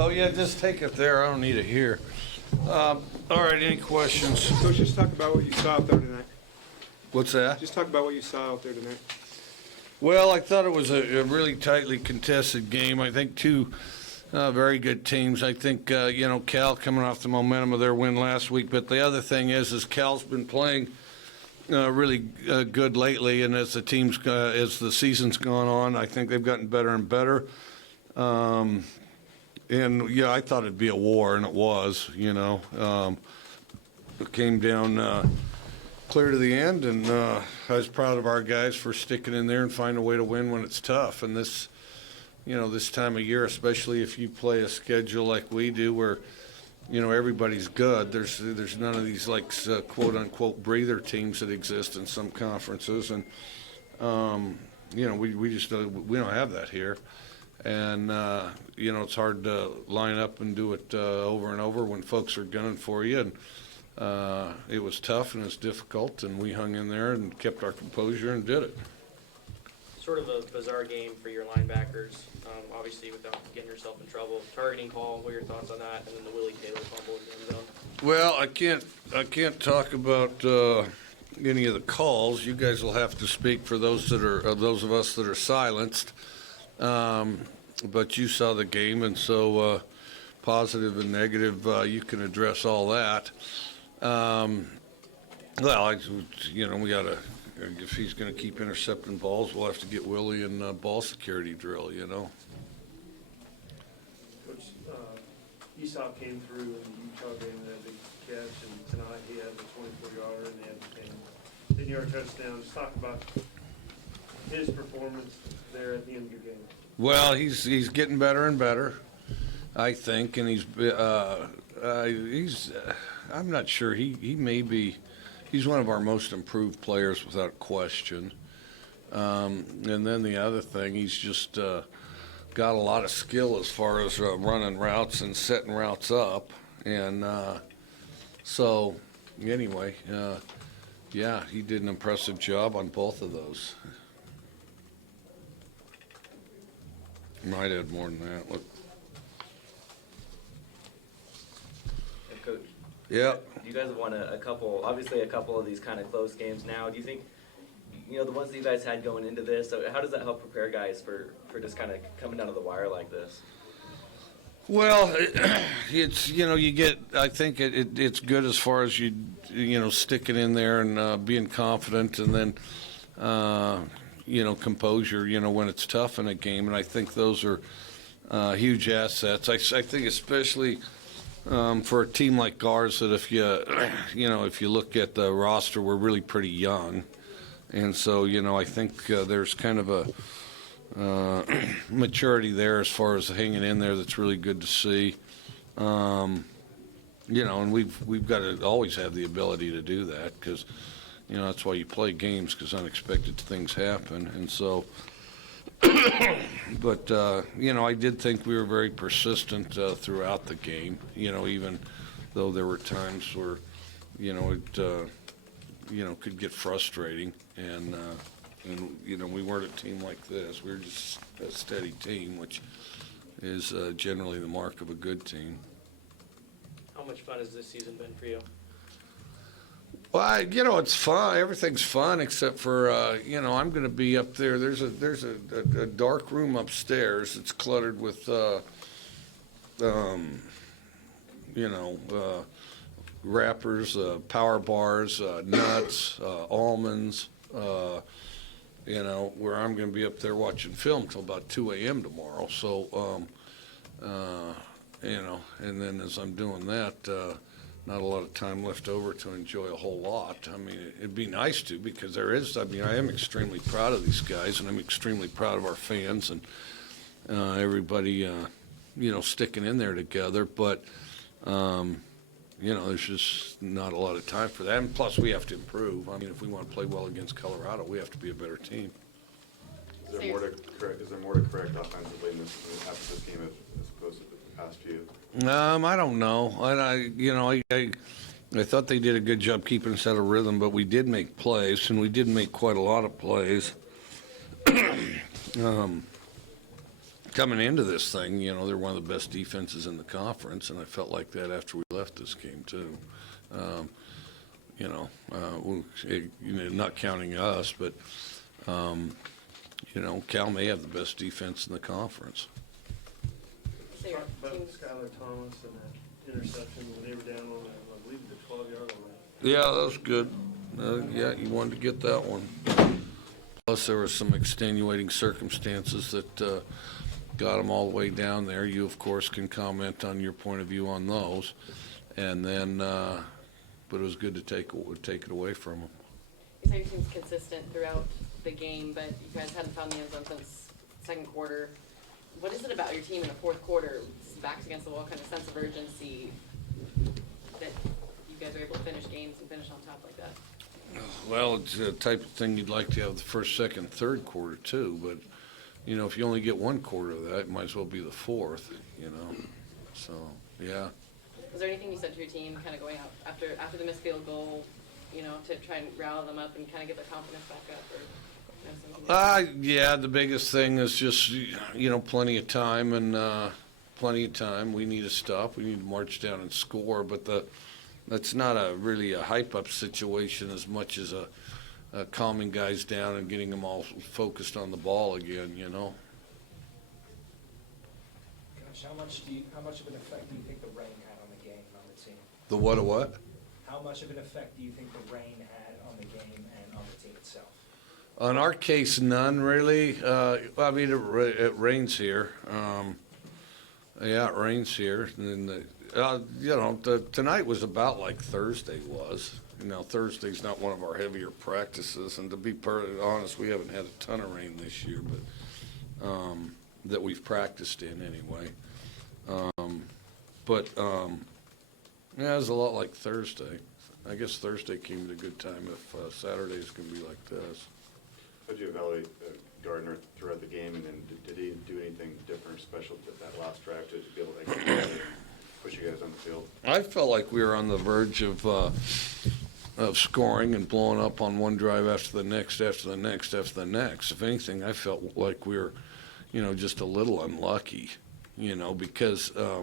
Oh, yeah, just take it there. I don't need it here. All right, any questions? Coach, just talk about what you saw out there tonight. What's that? Just talk about what you saw out there tonight. Well, I thought it was a really tightly contested game. I think two very good teams. I think, Cal coming off the momentum of their win last week. But the other thing is Cal's been playing really good lately. And as the season's gone on, I think they've gotten better and better. And, yeah, I thought it'd be a war, and it was, It came down clear to the end, and I was proud of our guys for sticking in there and finding a way to win when it's tough. And this time of year, especially if you play a schedule like we do where, everybody's good, there's none of these, quote-unquote breather teams that exist in some conferences. And, we just we don't have that here. And, it's hard to line up and do it over and over when folks are gunning for you. And it was tough and it was difficult, and we hung in there and kept our composure and did it. Sort of a bizarre game for your linebackers, obviously without getting yourself in trouble. Targeting call, what are your thoughts on that? And then the Willie Taylor fumble in the end zone. Well, I can't talk about any of the calls. You guys will have to speak for those of us that are silenced. But you saw the game, and so positive and negative, you can address all that. We got to, if he's going to keep intercepting balls, we'll have to get Willie in ball security drill, Coach, Esau came through in the Utah game and had a big catch, and tonight he had the 24-yarder and the 10-yard touchdown. Just talk about his performance there at the end of your game. Well, he's getting better and better, I think, and he's I'm not sure. He may be. He's one of our most improved players without question. And then the other thing, he's just got a lot of skill as far as running routes and setting routes up. And so, anyway, yeah, he did an impressive job on both of those. Might add more than that. Look. Coach. Yeah. You guys have won a couple of these kind of close games now. Do you think, the ones that you guys had going into this, so how does that help prepare guys for just kind of coming down to the wire like this? Well, it's, you get, I think it's good as far as you sticking in there and being confident, and then, composure, when it's tough in a game. And I think those are huge assets. I think especially for a team like ours, that if you look at the roster, we're really pretty young. And so, I think there's kind of a maturity there as far as hanging in there that's really good to see. And we've got to always have the ability to do that, because that's why you play games, because unexpected things happen. And so, but, I did think we were very persistent throughout the game, even though there were times where, it could get frustrating. And we weren't a team like this. We were just a steady team, which is generally the mark of a good team. How much fun has this season been for you? Well, it's fun. Everything's fun except for, I'm going to be up there. There's a dark room upstairs. It's cluttered with, wrappers, power bars, nuts, almonds, where I'm going to be up there watching film till about 2 a.m. tomorrow. So, and then as I'm doing that, not a lot of time left over to enjoy a whole lot. I mean, it'd be nice to, because I am extremely proud of these guys, and I'm extremely proud of our fans and everybody, sticking in there together. But, there's just not a lot of time for that. And plus, we have to improve. I mean, if we want to play well against Colorado, we have to be a better team. Is there more to correct offensively after this game as opposed to the past few? I don't know. I thought they did a good job keeping us out of rhythm, but we did make plays, and we did make quite a lot of plays. coming into this thing, they're one of the best defenses in the conference, and I felt like that after we left this game too. Not counting us, but Cal may have the best defense in the conference. So your Talk about team's- Skylar Thomas and that interception when they were down on that, I believe, the 12-yard line. Yeah, that was good. Yeah, you wanted to get that one. Plus, there were some extenuating circumstances that got them all the way down there. You, of course, can comment on your point of view on those. And then, but it was good to take it away from them. You say your team's consistent throughout the game, but you guys hadn't found the end zone since second quarter. What is it about your team in the fourth quarter, backs against the wall, kind of sense of urgency, that you guys are able to finish games and finish on top like that? Well, it's the type of thing you'd like to have the first, second, third quarter too, but, if you only get one quarter of that, it might as well be the fourth, So, yeah. Was there anything you said to your team kind of going out after the missed field goal, to try and rally them up and kind of get their confidence back up? Or, something? Yeah, the biggest thing is just, plenty of time and plenty of time. We need to stop. We need to march down and score, but that's not really a hype-up situation as much as a calming guys down and getting them all focused on the ball again, Gosh, how much of an effect do you think the rain had on the game and on the team? The what? How much of an effect do you think the rain had on the game and on the team itself? In our case, none really. It rains here. Yeah, it rains here. And tonight was about like Thursday was. Thursday's not one of our heavier practices, and to be perfectly honest, we haven't had a ton of rain this year, but that we've practiced in anyway. Yeah, it was a lot like Thursday. I guess Thursday came at a good time if Saturday's going to be like this. How did you evaluate Gardner throughout the game, and then did he do anything different or special to that last drive to be able to push you guys on the field? I felt like we were on the verge of scoring and blowing up on one drive after the next, after the next, after the next. If anything, I felt like we were, just a little unlucky, because I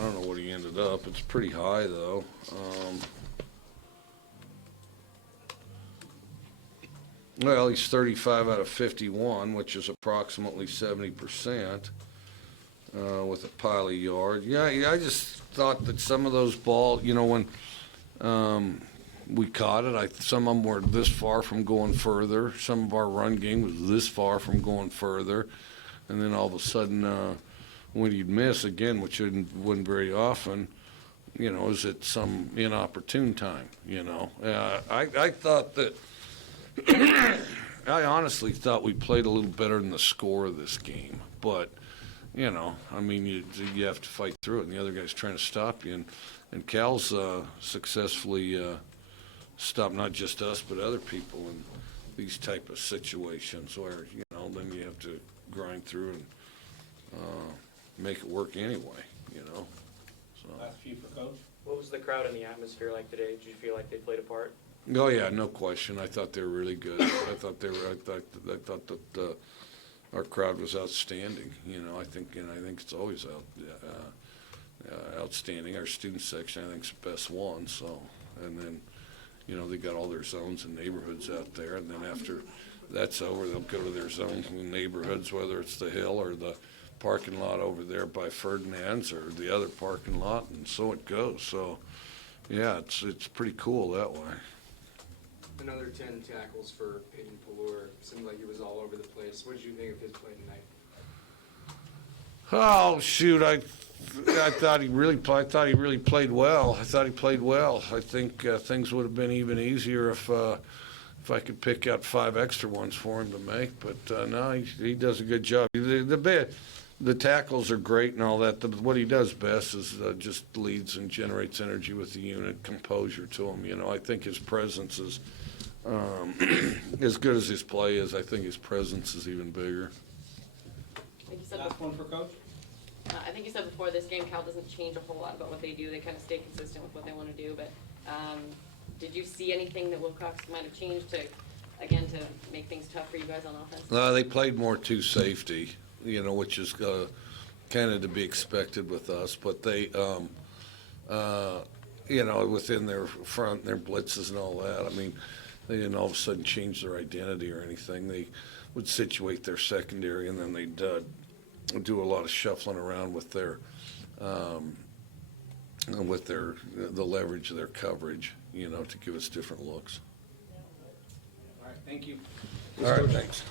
don't know what he ended up. It's pretty high, though. Well, he's 35 out of 51, which is approximately 70%, with a pile of yards. Yeah, I just thought that some of those balls, when we caught it, some of them were this far from going further. Some of our run game was this far from going further. And then all of a sudden, when you'd miss again, which wouldn't very often, is at some inopportune time, I thought that I honestly thought we played a little better than the score of this game, but you have to fight through it, and the other guy's trying to stop you, and Cal's successfully stopped not just us but other people in these type of situations where then you have to grind through and make it work anyway, So. Last few for Coach. What was the crowd and the atmosphere like today? Did you feel like they played a part? Oh yeah, no question. I thought they were really good. I thought that our crowd was outstanding. I think it's always outstanding. Our student section, I think, is the best one. So, and then, they got all their zones and neighborhoods out there. And then after that's over, they'll go to their zones and neighborhoods, whether it's the hill or the parking lot over there by Ferdinand's or the other parking lot, and so it goes. So, yeah, it's pretty cool that way. Another 10 tackles for Peyton Pallure. Seemed like he was all over the place. What did you think of his play tonight? Oh shoot! I thought he really played well. I think things would have been even easier if I could pick out 5 extra ones for him to make. But no, he does a good job. The tackles are great and all that. What he does best is just leads and generates energy with the unit, composure to him. I think his presence is as good as his play is. I think his presence is even bigger. I think you said Last one for Coach. I think you said before this game, Cal doesn't change a whole lot about what they do. They kind of stay consistent with what they want to do. But did you see anything that Wilcox might have changed to make things tough for you guys on offense? They played more 2 safety. which is kind of to be expected with us. But they, within their front, their blitzes and all that, I mean, they didn't all of a sudden change their identity or anything. They would situate their secondary, and then they'd do a lot of shuffling around with their the leverage of their coverage, to give us different looks. All right, thank you. All right, thanks.